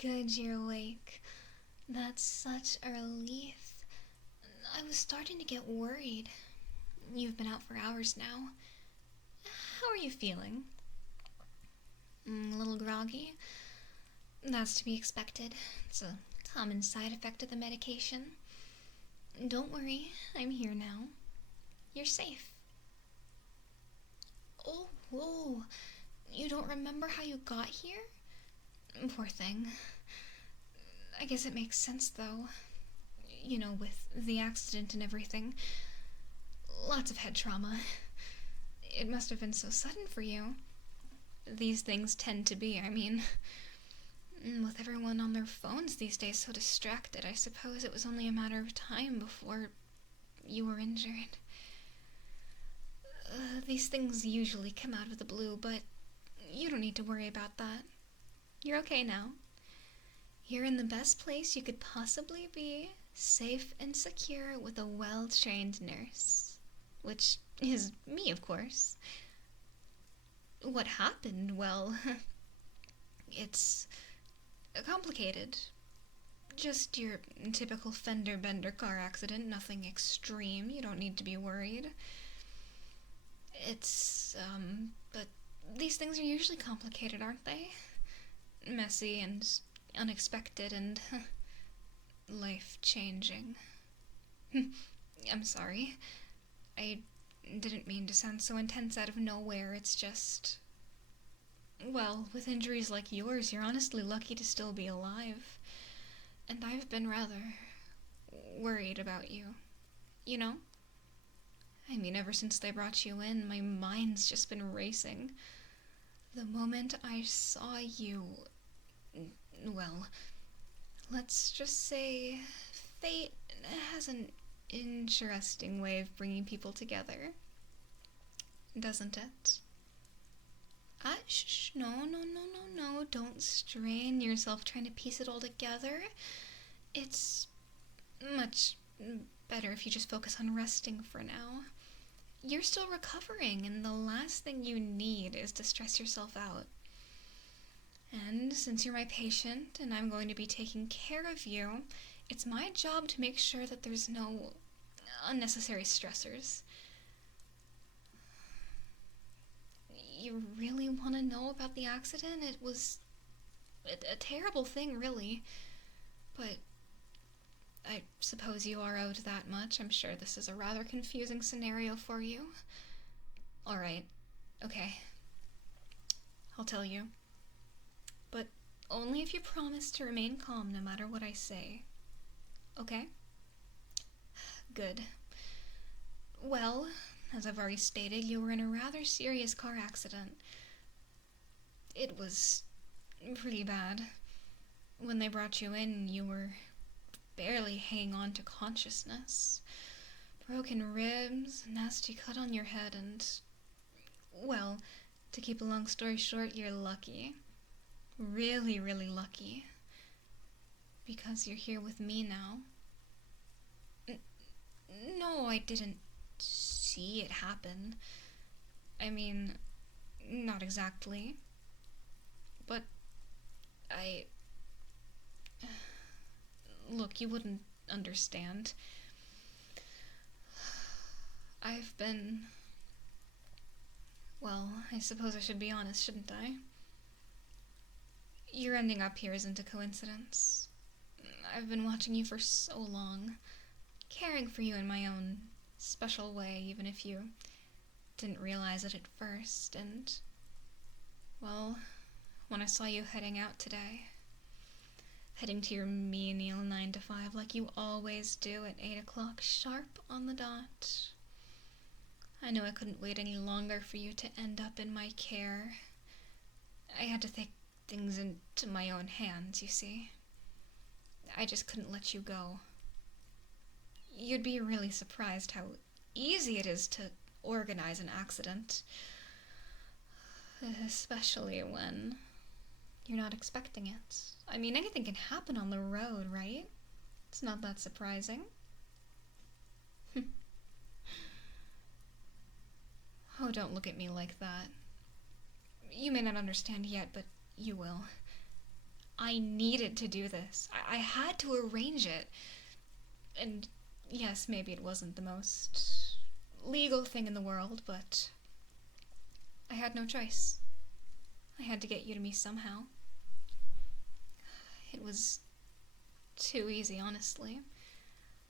Good, you're awake. That's such a relief. I was starting to get worried. You've been out for hours now. How are you feeling? A little groggy? That's to be expected. It's a common side effect of the medication. Don't worry, I'm here now. You're safe. Oh, whoa. You don't remember how you got here? Poor thing. I guess it makes sense, though. You know, with the accident and everything. Lots of head trauma. It must have been so sudden for you. These things tend to be, I mean. With everyone on their phones these days so distracted, I suppose it was only a matter of time before you were injured. These things usually come out of the blue, but you don't need to worry about that. You're okay now. You're in the best place you could possibly be, safe and secure with a well-trained nurse. Which is me, of course. What happened? Well, it's complicated. Just your typical fender-bender car accident, nothing extreme. You don't need to be worried. But these things are usually complicated, aren't they? Messy and unexpected and life-changing. I'm sorry. I didn't mean to sound so intense out of nowhere. It's just... Well, with injuries like yours, you're honestly lucky to still be alive. And I've been rather worried about you. You know? I mean, ever since they brought you in, my mind's just been racing. The moment I saw you... Well, let's just say fate has an interesting way of bringing people together. Doesn't it? Shh, no, don't strain yourself trying to piece it all together. It's much better if you just focus on resting for now. You're still recovering, and the last thing you need is to stress yourself out. And since you're my patient, and I'm going to be taking care of you, it's my job to make sure that there's no unnecessary stressors. You really want to know about the accident? It was a terrible thing, really. But I suppose you are owed that much. I'm sure this is a rather confusing scenario for you. Alright, okay. I'll tell you. But only if you promise to remain calm no matter what I say. Okay? Good. Well, as I've already stated, you were in a rather serious car accident. It was pretty bad. When they brought you in, you were barely hanging on to consciousness. Broken ribs, nasty cut on your head, and... Well, to keep a long story short, you're lucky. Really, really lucky. Because you're here with me now. No, I didn't see it happen. I mean, not exactly. But Look, you wouldn't understand. I've been... Well, I suppose I should be honest, shouldn't I? Your ending up here isn't a coincidence. I've been watching you for so long, caring for you in my own special way, even if you didn't realize it at first, and... Well, when I saw you heading out today, heading to your menial 9 to 5 like you always do at 8 o'clock sharp on the dot, I knew I couldn't wait any longer for you to end up in my care. I had to take things into my own hands, you see. I just couldn't let you go. You'd be really surprised how easy it is to organize an accident. Especially when you're not expecting it. I mean, anything can happen on the road, right? It's not that surprising. Oh, don't look at me like that. You may not understand yet, but you will. I I needed to do this. I had to arrange it. And yes, maybe it wasn't the most legal thing in the world, but I had no choice. I had to get you to me somehow. It was too easy, honestly.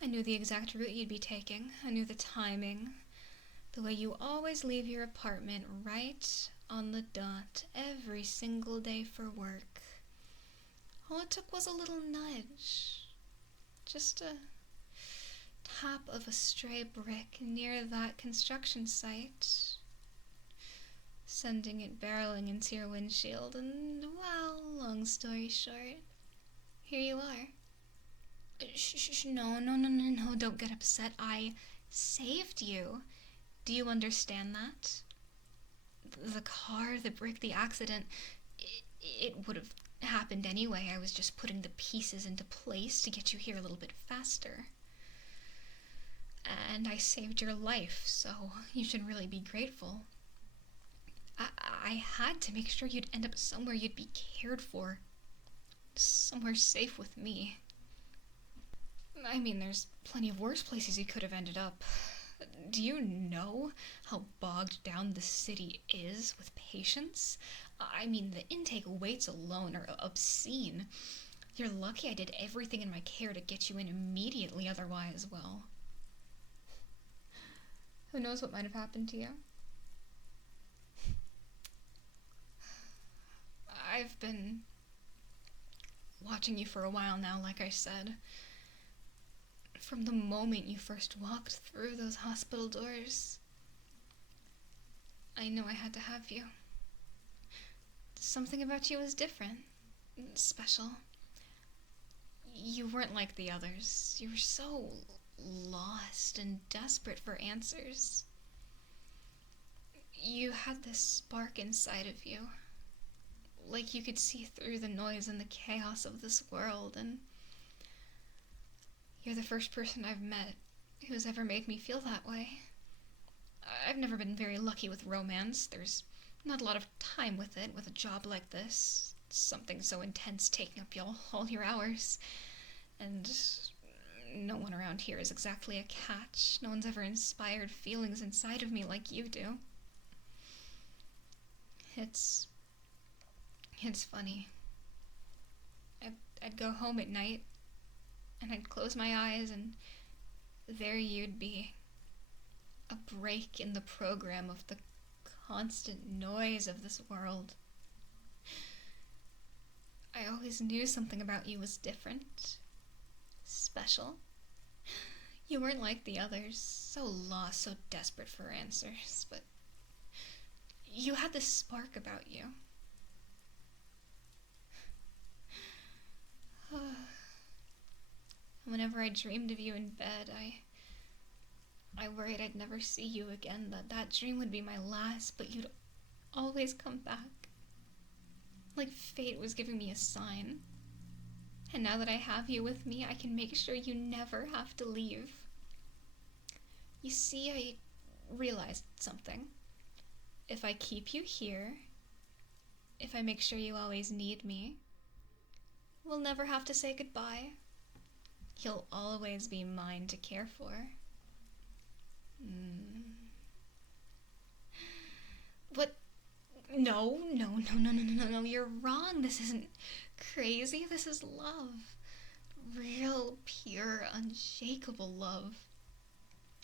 I knew the exact route you'd be taking. I knew the timing. The way you always leave your apartment right on the dot every single day for work. All it took was a little nudge. Just a tap of a stray brick near that construction site, sending it barreling into your windshield, and, well, long story short, here you are. No, don't get upset. I saved you. Do you understand that? The car, the brick, the accident, it would have happened anyway. I was just putting the pieces into place to get you here a little bit faster. And I saved your life, so you should really be grateful. I had to make sure you'd end up somewhere you'd be cared for. Somewhere safe with me. I mean, there's plenty of worse places you could have ended up. Do you know how bogged down the city is with patients? I mean, the intake waits alone are obscene. You're lucky I did everything in my care to get you in immediately, otherwise, well, who knows what might have happened to you? I've been watching you for a while now, like I said. From the moment you first walked through those hospital doors, I knew I had to have you. Something about you was different, special. You weren't like the others. You were so lost and desperate for answers. You had this spark inside of you, like you could see through the noise and the chaos of this world, and you're the first person I've met who's ever made me feel that way. I've never been very lucky with romance. There's not a lot of time with it, with a job like this. Something so intense taking up all your hours. And no one around here is exactly a catch. No one's ever inspired feelings inside of me like you do. It's funny. I'd go home at night, and I'd close my eyes, and there you'd be. A break in the program of the constant noise of this world. I always knew something about you was different. Special. You weren't like the others, so lost, so desperate for answers, but you had this spark about you. Whenever I dreamed of you in bed, I worried I'd never see you again, that dream would be my last, but you'd always come back. Like fate was giving me a sign. And now that I have you with me, I can make sure you never have to leave. You see, I realized something. If I keep you here, if I make sure you always need me, we'll never have to say goodbye. You'll always be mine to care for. What? No, you're wrong. This isn't crazy. This is love. Real, pure, unshakable love.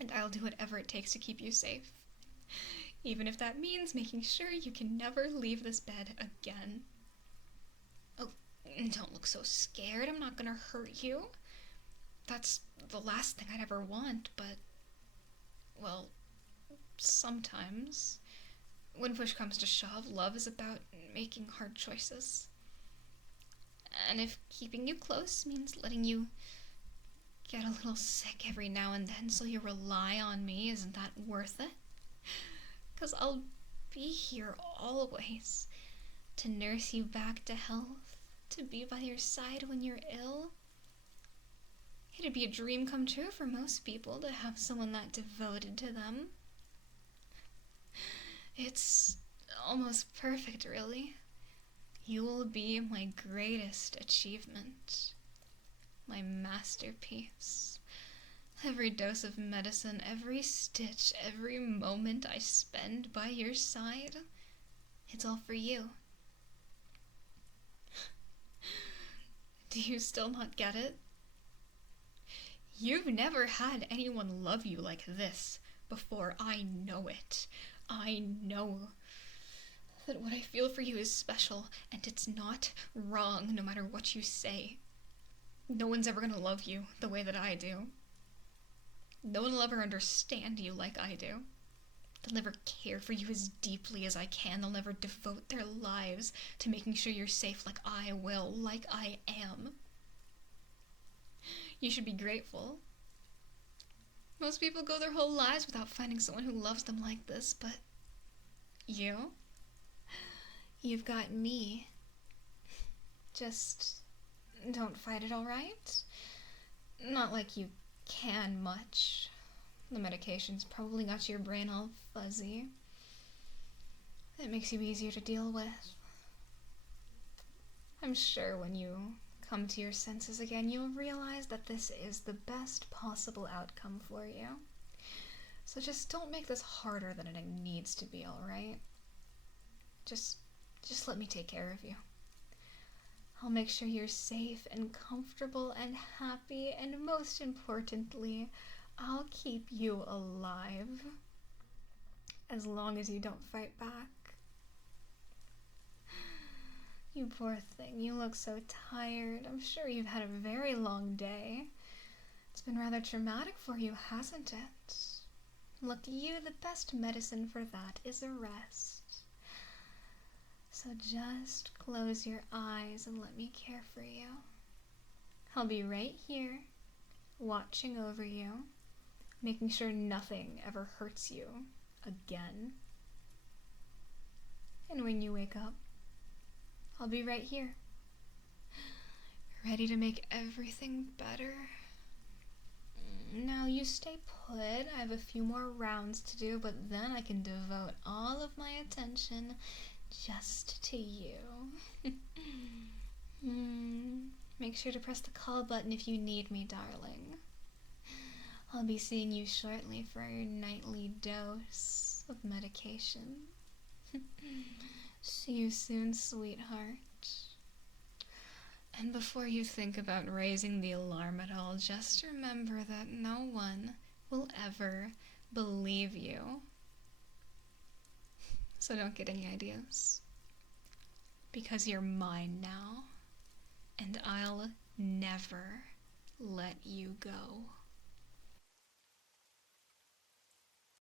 And I'll do whatever it takes to keep you safe. Even if that means making sure you can never leave this bed again. Oh, don't look so scared. I'm not gonna hurt you. That's the last thing I'd ever want, but, well, sometimes, when push comes to shove, love is about making hard choices. And if keeping you close means letting you get a little sick every now and then so you rely on me, isn't that worth it? 'Cause I'll be here always, to nurse you back to health, to be by your side when you're ill. It'd be a dream come true for most people to have someone that devoted to them. It's almost perfect, really. You will be my greatest achievement, my masterpiece. Every dose of medicine, every stitch, every moment I spend by your side, it's all for you. Do you still not get it? You've never had anyone love you like this before. I know it. I know that what I feel for you is special, and it's not wrong no matter what you say. No one's ever gonna love you the way that I do. No one will ever understand you like I do. They'll never care for you as deeply as I can. They'll never devote their lives to making sure you're safe like I will, like I am. You should be grateful. Most people go their whole lives without finding someone who loves them like this, but you've got me. Just don't fight it, all right? Not like you can much. The medication's probably got your brain all fuzzy. It makes you easier to deal with. I'm sure when you come to your senses again, you'll realize that this is the best possible outcome for you. So just don't make this harder than it needs to be, alright? Just let me take care of you. I'll make sure you're safe and comfortable and happy, and most importantly, I'll keep you alive. As long as you don't fight back. You poor thing, you look so tired. I'm sure you've had a very long day. It's been rather traumatic for you, hasn't it? Lucky you, the best medicine for that is a rest. So just close your eyes and let me care for you. I'll be right here, watching over you, making sure nothing ever hurts you again. And when you wake up, I'll be right here, ready to make everything better. Now you stay put. I have a few more rounds to do, but then I can devote all of my attention just to you. Make sure to press the call button if you need me, darling. I'll be seeing you shortly for your nightly dose of medication. See you soon, sweetheart. And before you think about raising the alarm at all, just remember that no one will ever believe you. So don't get any ideas. Because you're mine now, and I'll never let you go.